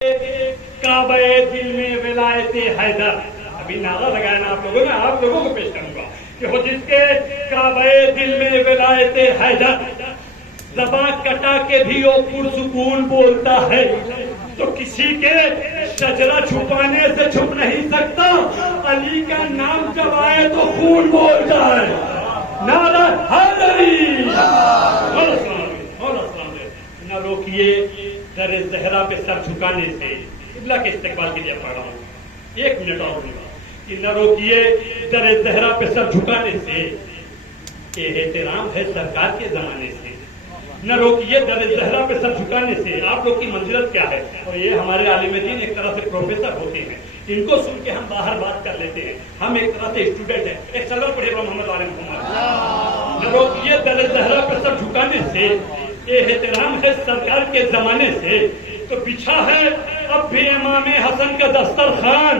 काबे दिल में विलायत हैदर, अभी नारा लगाया ना आप लोगों को पेश करूंगा कि हो जिसके काबे दिल में विलायत हैदर, ज़बा कटा के भी वो पुरसुकून बोलता है, तो किसी के शजरा छुपाने से छुप नहीं सकता, अली का नाम जब आए तो खून बोलता है। नारा हैदरी। न रोकिए दर ज़हरा पे सर झुकाने से, किबला के इस्तेकबाल के लिए पढ़ रहा हूँ, 1 मिनट और दूंगा कि न रोकिए दर ज़हरा पे सर झुकाने से, ये एहतराम है सरकार के जमाने से। न रोकिए दर ज़हरा पे सर झुकाने से, आप लोग की मंजिलत क्या है? और ये हमारे आलिम दीन एक तरह से प्रोफेसर होते हैं, इनको सुन के हम बाहर बात कर लेते हैं, हम एक तरह से स्टूडेंट हैं। एक सलवा पढ़िए मोहम्मद वाले मोहम्मद। न रोकिए दर ज़हरा पे सर झुकाने से, ये एहतराम है सरकार के जमाने से, तो बिछा है अब भी इमाम हसन का दस्तरखान,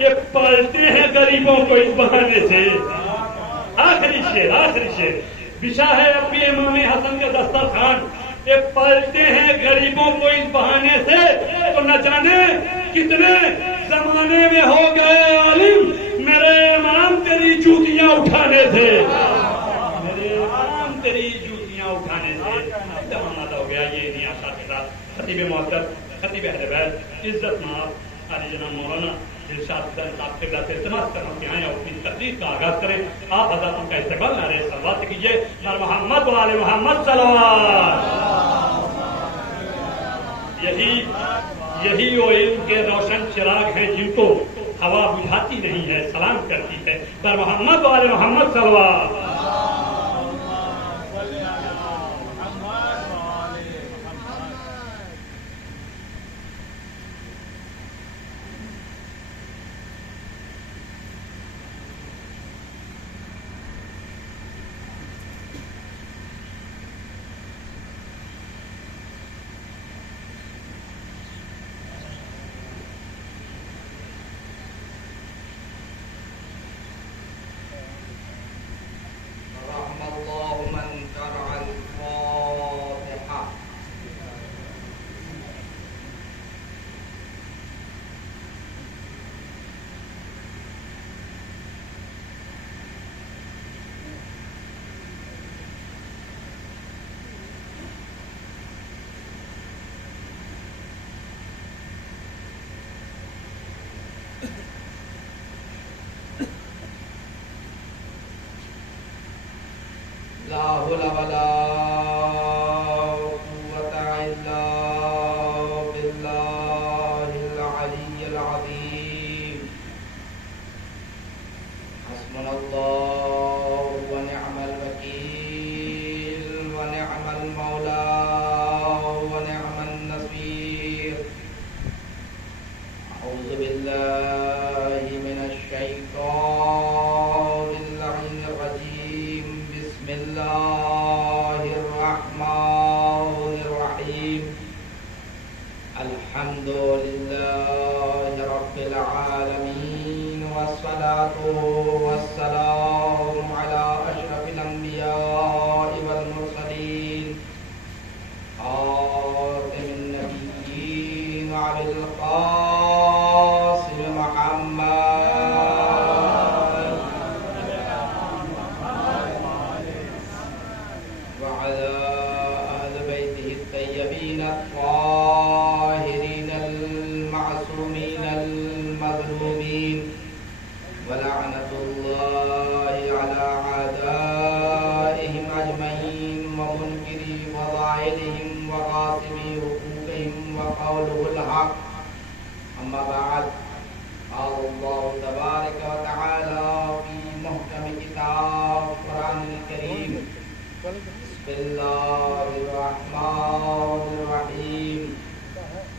ये पालते हैं गरीबों को इस बहाने से। आखिरी शेर, बिछा है अब भी इमाम हसन का दस्तरखान, ये पालते हैं गरीबों को इस बहाने से, तो न जाने कितने जमाने में हो गए आलिम मेरे इमाम तेरी जूतियां उठाने से, मेरे इमाम तेरी जूतियां उठाने से। जमाना हो गया ये नहीं आशा के साथ खतीब मोहतरम, खतीब अहले बैत, इज्जत माफ आली जनाब मौलाना दिलशाद हुसैन साहब क़िबला से इल्तिमास करना कि आए अपनी तकरीर का आगाज करें। आप हज़रात उनका इस्तकबाल नारे सलवात से कीजिए। नारे मोहम्मद व आले मोहम्मद सल्लल्लाहु। यही वो इल्म के रोशन चिराग हैं जिनको हवा बुझाती नहीं है, सलाम करती है। नारे मोहम्मद व आले मोहम्मद सल्लल्लाहु। ला हौला वला कुव्वता इल्ला बिल्लाहिल अलिय्यिल अज़ीम। हस्बुनल्लाहु व नि'मल वकील व नि'मल मौला व नि'मन नसीर। अऊज़ु बिल्लाहि मिनश शैतानिर रजीम। बिस्मिल्लाहिर्रहमानिर्रहीम। अल्हम्दुलिल्लाहि रब्बिल आलमीन वस्सलातु वस्सलामु अला अशरफिल अंबिया'i वल मुरसलीन खातिमिन नबिय्यीन व अबिल क़ासिम मुहम्मद الطاهرين المعصومين المظلومين ولعنة الله على أعدائهم أجمعين ومنكري فضائلهم وغاصبي حقوقهم وقوله الحق. أما بعد، قال الله تبارك وتعالى في محكم كتاب القرآن الكريم: بسم الله الرحمن الرحيم.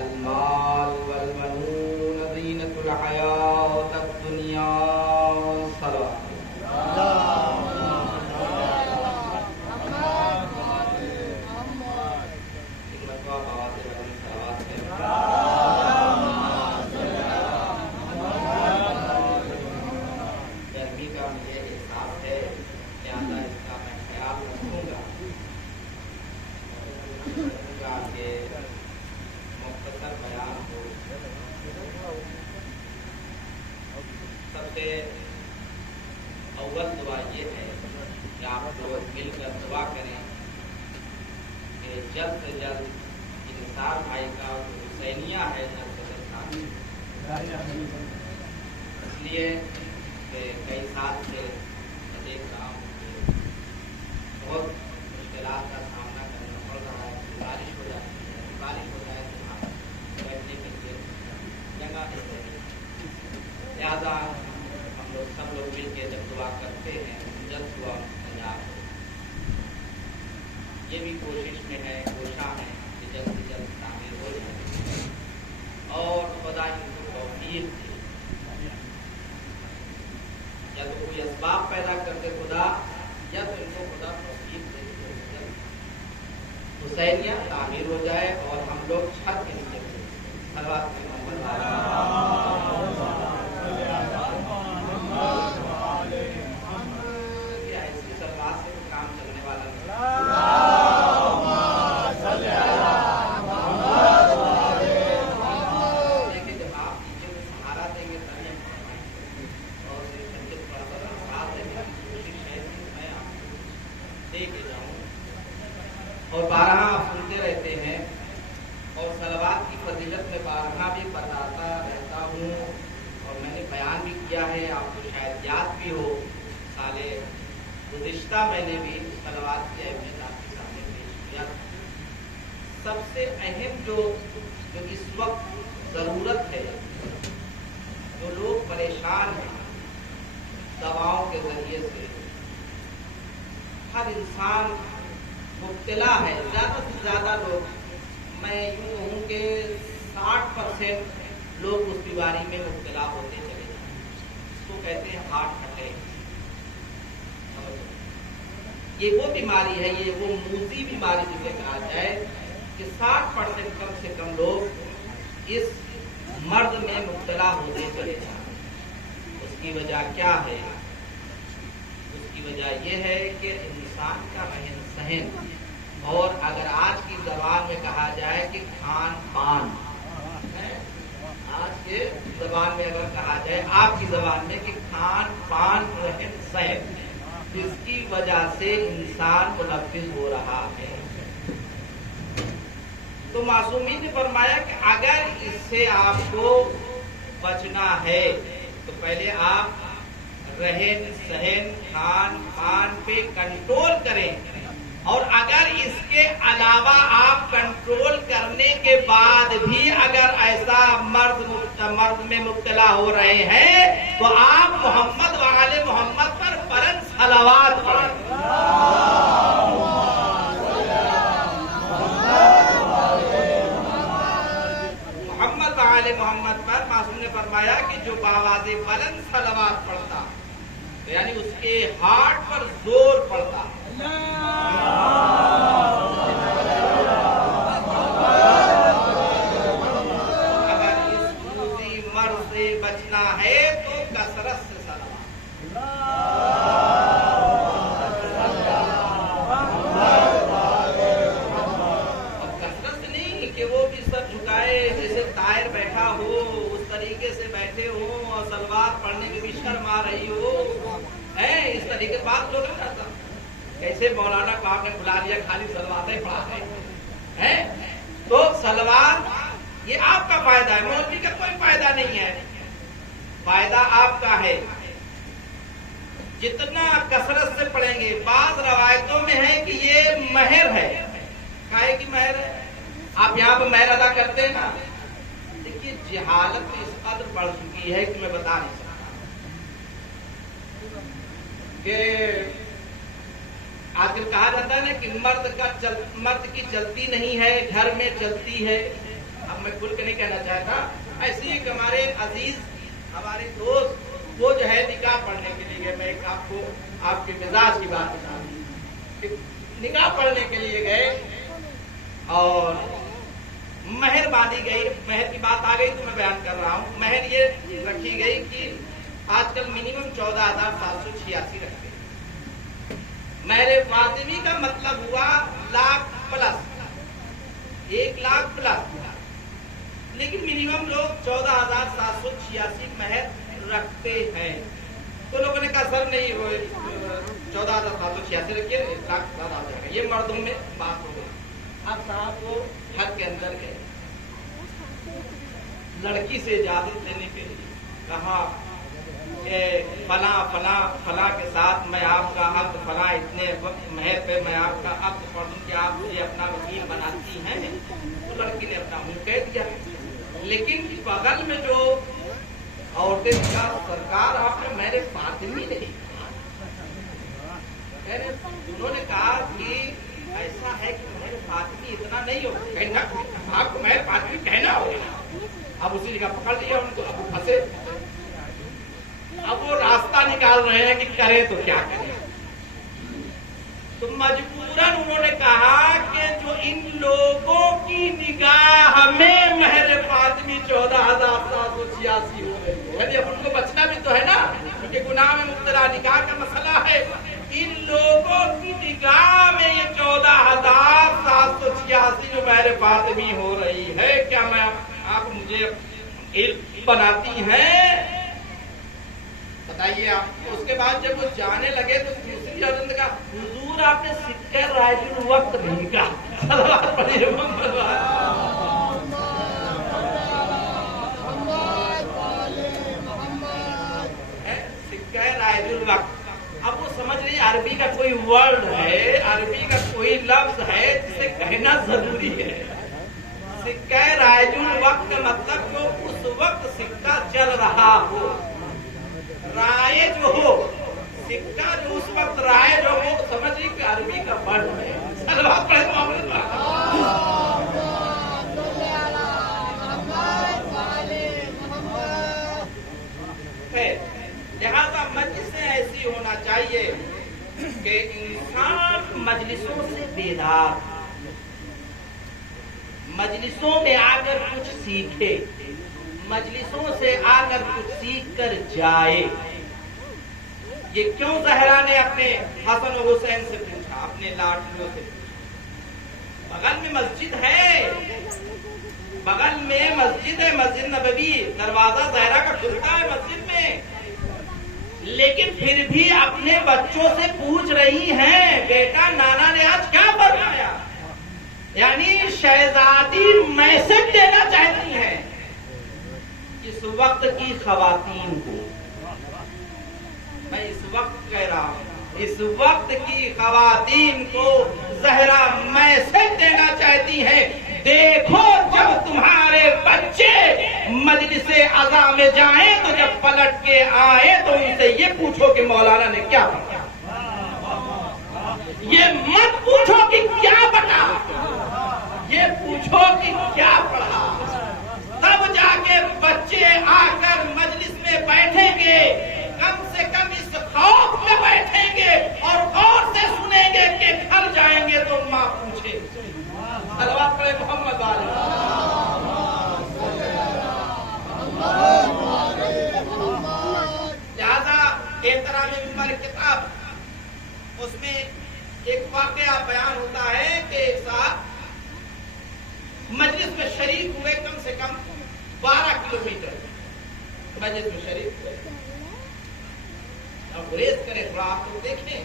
المال والبنون زينة الحياة الدنيا. صلاة گرمی کا مجھے احساس ہے کہ اللہ اس کا میں خیال رکھوں گا کہ مختصر بیان سے اول دعا یہ ہے کہ آپ لوگ مل کر دعا کریں کہ جلد سے جلد انصار بھائی کا جو حسینیہ ہے جلد سے جلد اس لیے کہ کئی سال سے میں دیکھ رہا ہوں کہ بہت مشکلات کا سامنا کرنا پڑ رہا ہے. بارش ہو جاتی ہے، بارش ہو جائے تو وہاں بیٹھنے کے لیے جگہ نہیں رہتی. لہٰذا ہم لوگ سب لوگ مل کے جب دعا کرتے ہیں جلد دعا مستجاب ہو. یہ بھی کوشش میں ہے، کوشاں ہے کہ جلد سے جلد تعمیر ہو جائے اور خدا ان کو توفیق دے. یا تو کوئی اسباب پیدا کرتے خدا، یا تو ان کو خدا توفیق دے حسینیہ تعمیر ہو جائے اور ہم لوگ چھت کے نیچے ایسی سرکار سے کام چلنے والا لیکن جب آپ نیچے کو سہارا دیں گے تبھی ہم اور تھوڑا سا ساتھ دیں گے. کوشش ہے کہ میں آپ کو دے کے جاؤں اور بارہا آپ سنتے رہتے ہیں اور صلوات کی فضیلت میں بارہا بھی بتاتا رہتا ہوں اور میں نے بیان بھی کیا ہے، آپ کو شاید یاد بھی ہو. سال گزشتہ میں نے بھی صلوات کی اہمیت آپ کے سامنے پیش کیا. سب سے اہم جو اس وقت ضرورت ہے، جو لوگ پریشان ہیں دواؤں کے ذریعے سے، ہر انسان مبتلا ہے. زیادہ سے زیادہ لوگ، میں یوں کہوں کہ 60% لوگ اس بیماری میں مبتلا ہوتے چلے جائیں. اس کو کہتے ہیں ہارٹ اٹیک. یہ وہ بیماری ہے، یہ وہ موذی بیماری جسے کہا جائے کہ 60% کم سے کم لوگ اس مرض میں مبتلا ہوتے چلے جائیں. اس کی وجہ کیا ہے؟ اس کی وجہ یہ ہے کہ انسان کا رہن سہن، اور اگر آج کی زبان میں کہا جائے کہ کھان پان، آج کے زبان میں اگر کہا جائے آپ کی زبان میں کہ کھان پان رہن سہن، جس کی وجہ سے انسان ملوث ہو رہا ہے. تو معصومین نے فرمایا کہ اگر اس سے آپ کو بچنا ہے تو پہلے آپ رہن سہن کھان پان پہ کنٹرول کریں، اور اگر اس کے علاوہ آپ کنٹرول کرنے کے بعد بھی اگر ایسا مرض میں مبتلا ہو رہے ہیں تو آپ محمد وآل محمد پر فوراً صلوات پڑھیں. محمد وآل محمد پر معصوم نے فرمایا کہ جو باواز بلند صلوات پڑھتا، یعنی اس کے ہارٹ پر زور پڑتا. اگر اس موذی مرض سے بچنا ہے تو کثرت سے صلوات. اور کثرت نہیں کہ وہ بھی سر جھکائے جیسے طائر بیٹھا ہو، اس طریقے سے بیٹھے ہو اور صلوات پڑھنے میں بھی شرم آ رہی ہو. اس طریقے بات لوگ نہیں کرتا. کیسے مولانا کو آپ نے بلا لیا، خالی صلواتیں پڑھا رہے ہیں. تو صلوات یہ آپ کا فائدہ ہے، مولوی کا کوئی فائدہ نہیں ہے. فائدہ آپ کا ہے. جتنا کثرت سے پڑھیں گے. بعض روایتوں میں ہے کہ یہ مہر ہے. کائے کی مہر ہے؟ آپ یہاں پہ مہر ادا کرتے ہیں نا. دیکھیے جہالت اس قدر بڑھ چکی ہے کہ میں بتا نہیں سکتا کہ آج کل کہا جاتا ہے نا کہ مرد کی چلتی نہیں ہے، گھر میں چلتی ہے. اب میں کھل کے نہیں کہنا چاہتا. ایسے ایک ہمارے عزیز، ہمارے دوست، وہ جو ہے نکاح پڑھنے کے لیے گئے. میں ایک آپ کو آپ کے مزاج کی بات بتا دوں. نکاح پڑھنے کے لیے گئے اور مہر باندھی گئی. مہر کی بات آ گئی تو میں بیان کر رہا ہوں. مہر یہ رکھی گئی کہ آج کل منیمم 14,786 رکھتے ہیں. مہر فاطمی کا مطلب ہوا لاکھ پلس، 1 لاکھ پلس. لیکن منیمم لوگ 14,786 مہر رکھتے ہیں. तो लोगों ने कहा सर नहीं, 14,786 रखिए, 1 लाख के बाद आ जाएगा। ये मर्दों में बात हो गई। अब साहब वो घर के अंदर गए, लड़की से इजाजत लेने के लिए कहा कि फला फला फला के साथ मैं आपका अब्द फला इतने वक्त महर पे मैं आपका अब्द पढ़ दूं कि आप मुझे अपना वकील बनाती हैं। तो लड़की ने अपना मुंह कह दिया। लेकिन बगल में जो औरतें का सरकार आपने मेरे फातिमी नहीं, उन्होंने कहा कि ऐसा है कि मेरे फातिमी इतना नहीं हो, कहना आपको मेरे फातिमी कहना होगा। अब उसी जगह पकड़ लिया उनको, अब फंसे। अब वो रास्ता निकाल रहे हैं कि करें तो क्या करें। तो मजबूरन उन्होंने कहा कि जो इन लोगों की निगाह में महर फातिमी 14,786 हो रही है, अब उनको बचना भी तो है ना, क्योंकि गुनाह में मुब्तला निगाह का मसला है। इन लोगों की निगाह में ये 14,786 जो महर फातिमी हो रही है, क्या मैं आप मुझे इल्म बनाती हैं? बताइए आप। उसके बाद जब वो जाने लगे तो दूसरी औरत ने कहा हुजूर आपने सिक्का राजुल वक्त नहीं कहा। सलावत पढ़िए मोहम्मद सिक्का राजुल वक्त। अब वो समझ रही अरबी का कोई वर्ड है, अरबी का कोई लफ्ज है जिसे कहना जरूरी है। सिक्का राजुल वक्त का मतलब जो उस वक्त सिक्का चल रहा हो, राय जो हो, सिक्का जो उस वक्त राय जो हो, समझिए कि अरबी का वर्ड है। सलवात पढ़े लिहाजा मजलिसें ऐसी होना चाहिए कि इंसान मजलिसों से बेदार, मजलिसों में आकर कुछ सीखे, मजलिसों से आकर कुछ सीख कर जाए। ये क्यों ज़हरा ने अपने हसन और हुसैन से पूछा, अपने लाडलियों से? बगल में मस्जिद है, बगल में मस्जिद है, मस्जिद नबवी, दरवाजा ज़हरा का खुलता है मस्जिद में, लेकिन फिर भी अपने बच्चों से पूछ रही हैं, बेटा नाना ने आज क्या फरमाया? यानी शहजादी मैसेज देना चाहती हैं इस वक्त की खवातीन को। मैं इस वक्त कह रहा हूं, इस वक्त की खवातीन को ज़हरा मैसेज देना चाहती है, देखो जब तुम्हारे बच्चे मजलिसे अज़ा में जाएं तो जब पलट के आए तो उनसे ये पूछो कि मौलाना ने क्या पढ़ा। ये मत पूछो कि क्या पढ़ा, ये पूछो कि क्या पढ़ा। तब जाके बच्चे आकर मजलिस में बैठेंगे, कम से कम इस खौफ में बैठेंगे और गौर से सुनेंगे कि घर जाएंगे तो माँ पूछे। सलवात पढ़े मोहम्मद वाले। लिहाजा एहतराम मिंबर किताब, उसमें एक वाकया बयान होता है कि एक साथ मजलिस में शरीक हुए, कम से कम 12 किलोमीटर मजलिस में शरीक हुए। अब गुरेज करें थोड़ा, आप लोग देखें,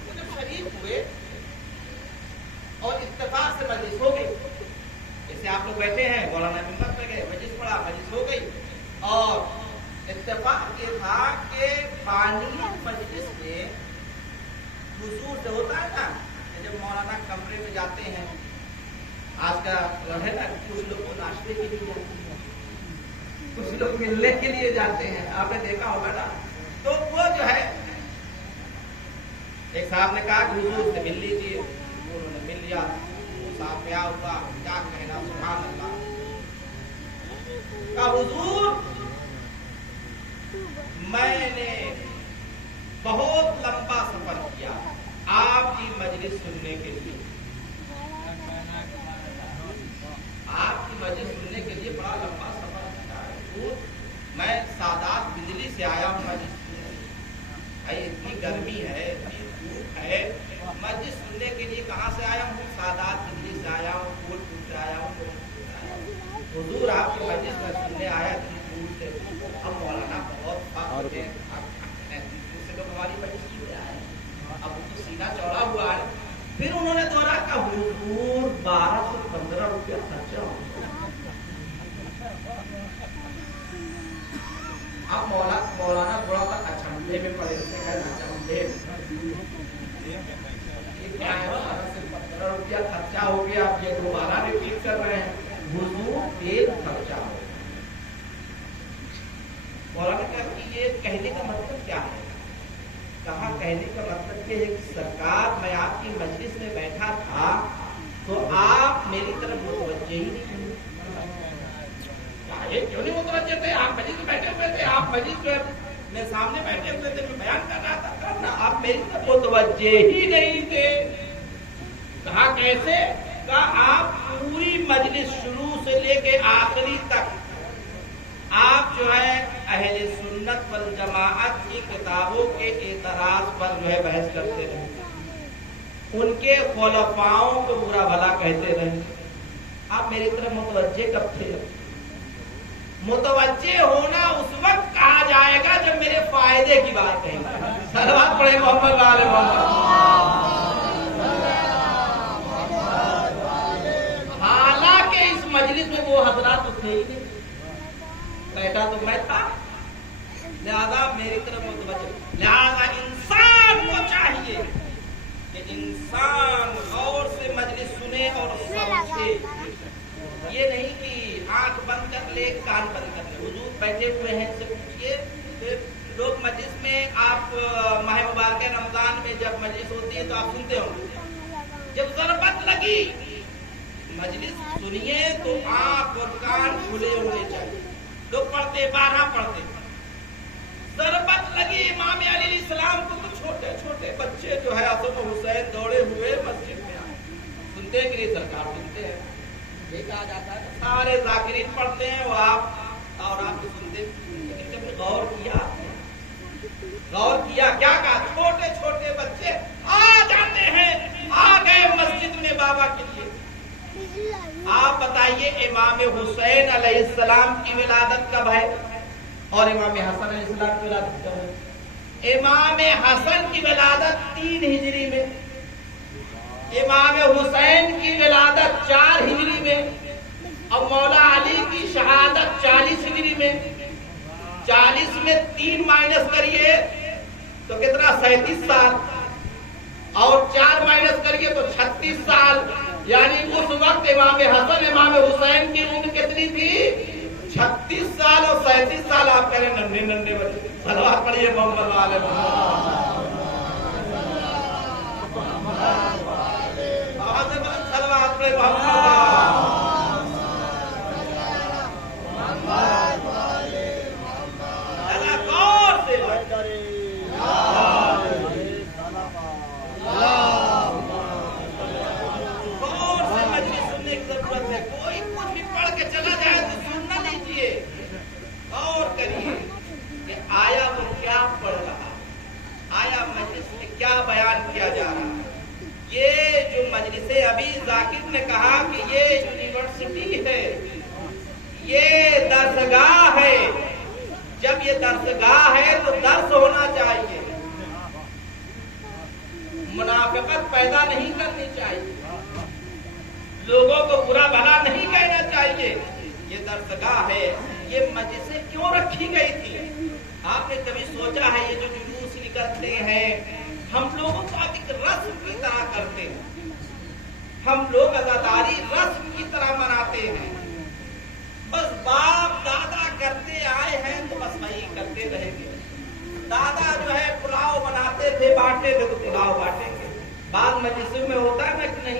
वो जब शरीक हुए और इत्तेफाक से मजलिस हो गई, जैसे आप लोग बैठे हैं, मौलाना मिंबर पे गए, मजलिस पढ़ा, मजलिस हो गई, और इत्तेफाक ये था कि बानी मजलिस में हुजूर से होता है ना, जब मौलाना कमरे में जाते हैं, आज का है ना, कुछ लोग को नाश्ते के लिए जाते हैं, कुछ लोग मिलने के लिए जाते हैं, आपने देखा होगा ना। तो वो जो है, एक साहब ने कहा कि हुजूर से मिल लीजिए, उन्होंने मिल लिया, साहब क्या हुआ, क्या कहना, सुभान अल्लाह। कहा हुजूर मैंने बहुत लंबा सफर किया आपकी मजलिस सुनने के लिए, आपकी मजलिस सुनने के लिए बड़ा लंबा सफर किया। मैं सादात बिजली से आया हूँ मजलिस सुनने, भाई इतनी गर्मी है, इतनी धूप है, मजलिस सुनने के लिए कहाँ से आया हूँ? सादात बिजली से आया हूँ, कोलपुर से आया हूँ। हुजूर आपकी मजलिस में सुनने आया इतनी दूर से। अब मौलाना बहुत दूसरे लोग हमारी मजलिस में आए, अब तो सीना चौड़ा हुआ है। फिर उन्होंने दोहरा का हुजूर 12 से 15 रुपया खर्चा हो। अब मौलाना थोड़ा सा अचंभे में पड़े, अचंभे क्या है, 12 से 15 रुपया खर्चा हो गया। अब ये दोबारा रिपीट कर रहे हैं, हुजूर तेल खर्चा हो। मौलाना कहा कि ये कहने का मतलब क्या है? कहा कहने का मतलब ये है कि सरकार, मैं आपकी मजलिस में बैठा था तो आप मेरी तरफ मुतवज्जे ही नहीं हुए। क्यों नहीं मुतवज्जे थे? आप मजलिस में बैठे हुए थे, आप मजलिस में सामने बैठे हुए थे, मैं बयान कर रहा था, करना आप मेरी तरफ मुतवज्जे ही नहीं थे। कहा कैसे? कहा आप पूरी मजलिस शुरू से लेके आखिरी तक आप जो है अहले सुन्नत वल जमाअत की किताबों के एतराज पर जो है बहस करते रहे, उनके खुलफाओं को बुरा भला कहते रहे। आप मेरी तरफ मुतवज्जे कब थे? मुतवज्जे होना उस वक्त कहा जाएगा जब मेरे फायदे की बात कहेंगे। सलवात पढ़े मोहम्मद वाले मोहम्मद। हालांकि इस मजलिस में वो हजरात तो थे ही नहीं, बैठा तो मैं था, लिहाजा मेरी तरफ मुतवज्जे। लिहाजा इंसान को चाहिए कि इंसान गौर से मजलिस सुने और समझे। ये नहीं कि आंख बंद कर ले, कान बंद कर ले। हुजूर बैठे हुए हैं, से पूछिए। लोग मजलिस में, आप माह मुबारक रमजान में जब मजलिस होती है तो आप सुनते होंगे, जब ज़रबत लगी मजलिस सुनिए तो आंख और कान खुले होने चाहिए। लोग पढ़ते 12 पढ़ते, ज़रबत लगी इमाम अली अलैहिस्सलाम को तो छोटे छोटे बच्चे जो है हसन हुसैन दौड़े हुए मस्जिद में आए। सुनते हैं कि नहीं सरकार? सुनते हैं। ये कहा जाता है सारे जाकिरीन पढ़ते हैं वो आप और आप सुनते। लेकिन जब गौर किया क्या कहा? छोटे छोटे बच्चे आ जाते हैं, आ गए मस्जिद में बाबा के लिए। आप बताइए इमाम हुसैन अलैहिस्सलाम की विलादत कब है और इमाम हसन अलैहिस्सलाम की विलादत कब है? इमाम हसन की विलादत 3 हिजरी में, इमाम हुसैन की विलादत 4 हिजरी में, और मौला अली की शहादत 40 हिजरी में। 40 में 3 माइनस करिए तो कितना? 37 साल, और 4 माइनस करिए तो 36 साल। यानी उस वक्त इमाम हसन इमाम हुसैन की उम्र कितनी थी? 36 साल और 37 साल। आप कह रहे नन्हे नन्हे बच्चे। सलवात पढ़िए मोहम्मद वाले सलवात पढ़े मोहम्मद। गौर से मजलिस सुनने की जरूरत है। कोई कुछ भी पढ़ के चला जाए तो सुनना लीजिए, गौर करिए कि आया वो क्या पढ़ रहा, आया मजलिस में क्या बयान किया जा रहा है। ये जो मजलिसें, अभी जाकिर ने कहा कि ये यूनिवर्सिटी है, ये दरसगाह है। जब ये दरसगाह है तो दर्स होना चाहिए, मुनाफिकत पैदा नहीं करनी चाहिए, लोगों को बुरा भला नहीं कहना चाहिए। ये दरसगाह है। ये मजलिसें क्यों रखी गई थी? आपने कभी सोचा है? ये जो जुलूस निकलते हैं हम लोगों को अब एक रस्म की तरह करते हैं, हम लोग अज़ादारी रस्म की तरह मनाते हैं। बस बाप दादा करते आए हैं तो बस वही करते रहेंगे। दादा जो है पुलाव बनाते थे, बांटते थे तो पुलाव बांटेंगे। बाद मजलिसों में होता है ना कि नहीं